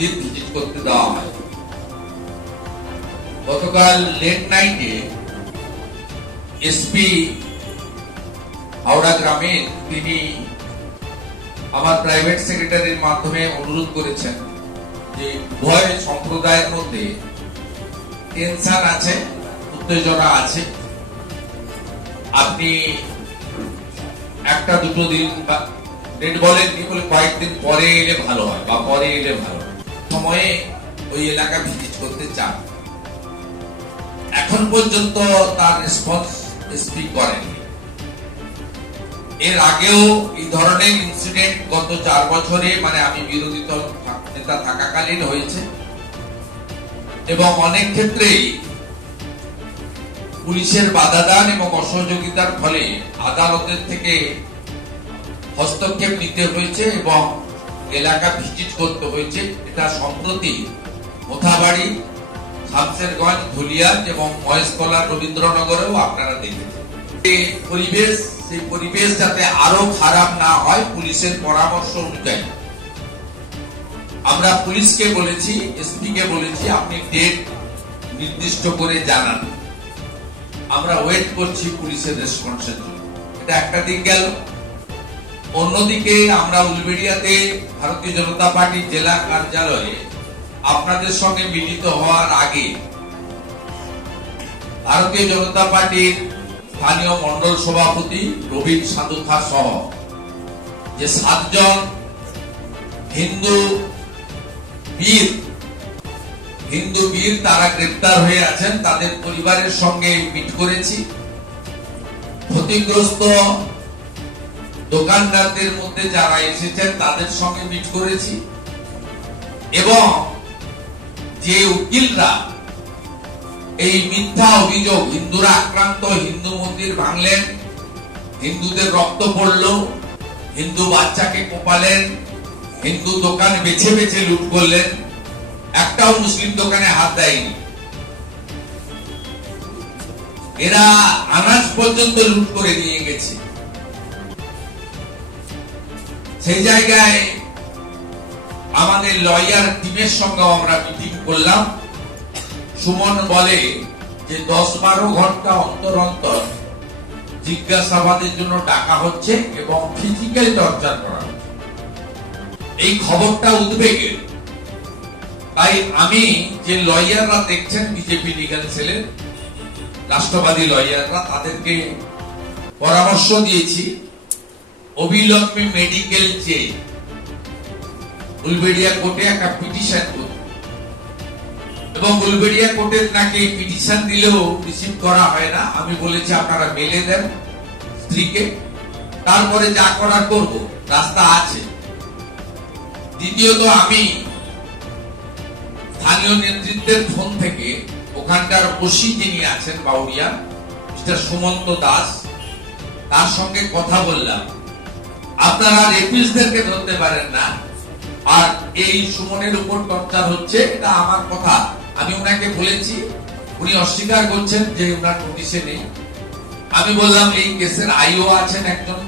মন্দির ভিজিট করতে দেওয়া হয়। গতকাল লেট নাইটে এসপি হাওড়া গ্রামের তিনি আমার প্রাইভেট সেক্রেটারির মাধ্যমে অনুরোধ করেছেন যে উভয় সম্প্রদায়ের মধ্যে টেনশন আছে, উত্তেজনা আছে, আপনি একটা দুটো দিন ডেট বলেননি, বলে কয়েকদিন পরে এলে ভালো হয় বা পরে এলে ভালো হয়, সময়ে ওই এলাকা ভিজিট করতে চান। এখন পর্যন্ত তার রেসপন্স এসপি করেননি। এর আগেও এই ধরনের ইনসিডেন্ট গত 4 বছরে মানে আমি বিরোধী দল নেতা থাকাকালীন হয়েছে এবং অনেক ক্ষেত্রেই পুলিশের বাধাদান এবং অসহযোগিতার ফলে আদালতের থেকে হস্তক্ষেপ নিতে হয়েছে এবং এলাকা ভিজিট করতে হয়েছে। এটা সম্প্রতি মোথাবাড়ি, শামসেরগঞ্জ, ধুলিয়ান এবং মহেশতলা, রবীন্দ্রনগরেও আপনারা দেখেছেন। সেই পরিবেশ যাতে আরো খারাপ না হয়, পুলিশের পরামর্শ অনুযায়ী আমরা পুলিশকে বলেছি, এসপি কে বলেছি, আপনি ডেট নির্দিষ্ট করে জানান। আমরা ওয়েট করছি পুলিশের রেসপন্সের জন্য। এটা একটা দিক গেল। অন্যদিকে আমরা উলবেড়িয়াতে ভারতীয় জনতা পার্টির জেলা কার্যালয়ে আপনাদের সঙ্গে মিলিত হওয়ার আগে ভারতীয় জনতা পার্টির স্থানীয় মন্ডল সভাপতি রবীন সাধুখা সহ যে 7 জন হিন্দু বীর তারা গ্রেপ্তার হয়ে আছেন, তাদের পরিবারের সঙ্গে মিট করেছি। ক্ষতিগ্রস্ত দোকানদারদের মধ্যে যারা এসেছেন তাদের সঙ্গে মিট করেছি এবং যে উকিলরা এই মিথ্যা অভিযোগ হিন্দুরা আক্রান্ত, হিন্দু মন্দির ভাঙলেন, হিন্দুদের রক্ত পড়ল, হিন্দু বাচ্চাকে কোপালেন, হিন্দু দোকান বেছে বেছে লুট করলেন, একটাও মুসলিম দোকানে হাত দেয়নি, এরা আনাজ পর্যন্ত লুট করে নিয়ে গেছে। সেই জায়গায় আমাদের লয়ার টিমের সঙ্গে আমরা মিটিং করলাম। সুমন বলে যে 10-12 ঘন্টা অন্তর অন্তর জিজ্ঞাসাবাদের জন্য ডাকা হচ্ছে এবং ফিজিক্যাল টর্চার করা হচ্ছে। এই খবরটা উদ্বেগের। তাই আমি যে লয়াররা দেখছেন বিজেপি লিগ্যাল সেলের রাষ্ট্রবাদী লয়াররা, তাদেরকে পরামর্শ দিয়েছি অবিলম্বে মেডিকেল চেয়ে উলবেড়িয়া কোর্টে একটা পিটিশন করতে, এবং উলবেড়িয়া কোর্টের নাকি পিটিশন দিলেও রিসিভ করা হয় না। আমি বলেছি আপনারা মেলে দেন স্ত্রীকে, তারপরে যা করার করব, রাস্তা আছে। দ্বিতীয়ত, আমি স্থানীয় নেতৃত্বের ফোন থেকে ওখানকার ওসি যিনি আছেন বাউরিয়া, মিস্টার সুমন্ত দাস, তার সঙ্গে কথা বললাম। আপনারা রেপিস্টদেরকে ধরতে পারেন না, আর এই সুমনের উপর টর্চার হচ্ছে, এটা আমার কথা। আমি ওনাকে বলেছি, উনি অস্বীকার করছেন যে ওনার নোটিশে নেই। আমি বললাম এই কেসের আইও আছেন একজন,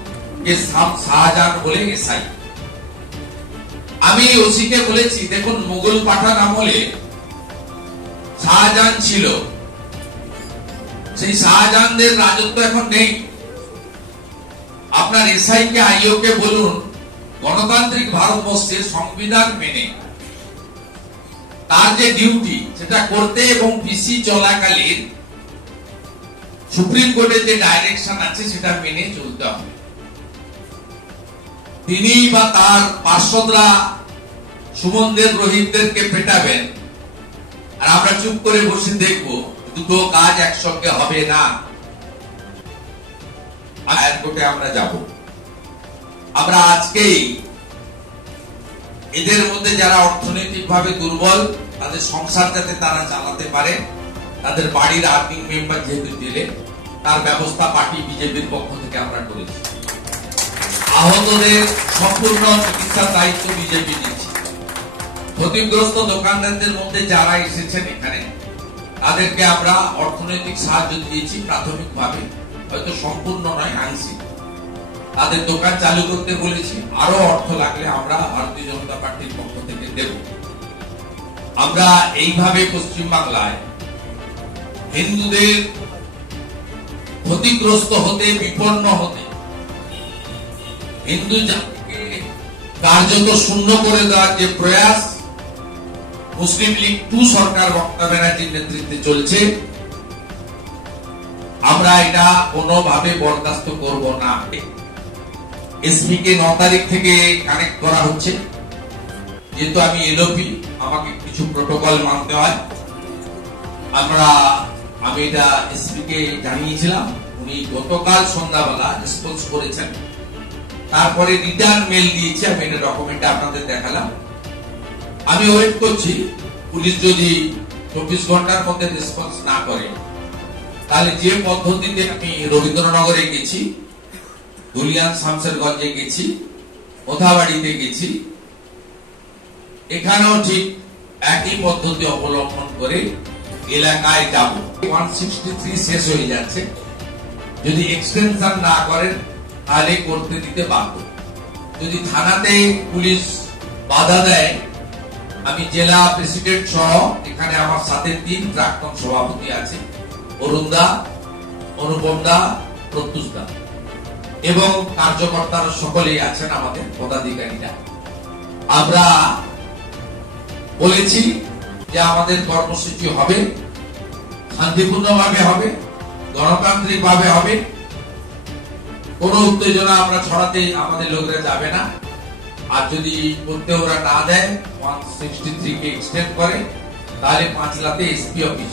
শাহজাহান বলে এসআই। আমি ওসিকে বলেছি, দেখুন মুঘল পাঠান আমলে শাহজাহান ছিল, সেই শাহজাহানদের রাজত্ব এখন নেই। আপনার এসআই কে, আইও কে বলুন গণতান্ত্রিক ভারতবর্ষের সংবিধান মেনে তার যে ডিউটি সেটা করতে এবং পিসি চলাকালীন সুপ্রিম কোর্টের যে ডাইরেকশন আছে সেটা মেনে চলতে হবে। তিনি বা তার পার্ষদরা সুমনদের, রোহিতদেরকে পেটাবেন আর আমরা চুপ করে বসে দেখবো, দুটো কাজ একসঙ্গে হবে না। কোর্টে আমরা যাব। আমরা আজকেই এদের মধ্যে যারা অর্থনৈতিকভাবে দুর্বল, তাদের সংসার যাতে তারা চালাতে পারে, তাদের বাড়ির আর্নিং মেম্বার যেহেতু জেলে, তার ব্যবস্থা পার্টি বিজেপির পক্ষ থেকে আমরা করেছি। আহতদের সম্পূর্ণ চিকিৎসার দায়িত্ব বিজেপি নিচ্ছে। ক্ষতিগ্রস্ত দোকানদারদের মধ্যে যারা এসেছেন এখানে, তাদেরকে আমরা অর্থনৈতিক সাহায্য দিয়েছি প্রাথমিকভাবে, হয়তো সম্পূর্ণ নয়, আংশিক। তাদের দোকান চালু করতে বলেছি। আরো অর্থ লাগলে আমরা ভারতীয় জনতা পার্টির পক্ষ থেকে দেব। আমরা এইভাবে পশ্চিমবাংলায় হিন্দুদের ক্ষতিগ্রস্ত হতে, বিপন্ন হতে, হিন্দু জাতিকে কার্যত শূন্য করে দেওয়ার যে প্রয়াস মুসলিম লীগ 2 সরকার মমতা ব্যানার্জির নেতৃত্বে চলছে, আমরা এটা কোনোভাবে বরদাস্ত করব না। এসপি কে 9 তারিখ থেকে কানেক্ট করা হচ্ছে। যেহেতু আমি এলওপি, আমাকে কিছু প্রোটোকল মানতে হয়। আমি এটা এসপি কে জানিয়েছিলাম, উনি গতকাল সন্ধ্যাবেলা রেসপন্স করেছেন। তারপরে রিটার্ন মেল দিয়েছি, আমি এটা ডকুমেন্টে আপনাদের দেখালাম। আমি ওয়েট করছি, পুলিশ যদি 24 ঘন্টার মধ্যে রেসপন্স না করে, তাহলে যে পদ্ধতিতে আমি রবীন্দ্রনগরে গেছি, ধুলিয়ান শামসেরগঞ্জে গেছি, মোথাবাড়িতে গেছি, এখানেও ঠিক একই পদ্ধতি অবলম্বন করে এলাকায় যাব। 163 শেষ হয়ে যাচ্ছে, যদি এক্সটেনশন না করেন তাহলে করতে দিতে বাধ্য। যদি থানাতে পুলিশ বাধা দেয়, আমি জেলা প্রেসিডেন্ট সহ এখানে আমার সাথে 3 প্রাক্তন সভাপতি আছে, অরুণ দা, অনুপম দা, প্রত্যুষ দা, এবং কার্যকর্তারা সকলেই আছেন, আমাদের পদাধিকারীরা। আমরা বলেছি যে আমাদের কর্মসূচি হবে, শান্তিপূর্ণভাবে হবে, গণতান্ত্রিক ভাবে হবে। কোন উত্তেজনা আমরা ছড়াতে আমাদের লোকেরা যাবে না। আর যদি করতে ওরা না দেয়, 163 কে এক্সটেন্ড করে, তাহলে 5 লাখে এসপি অফিস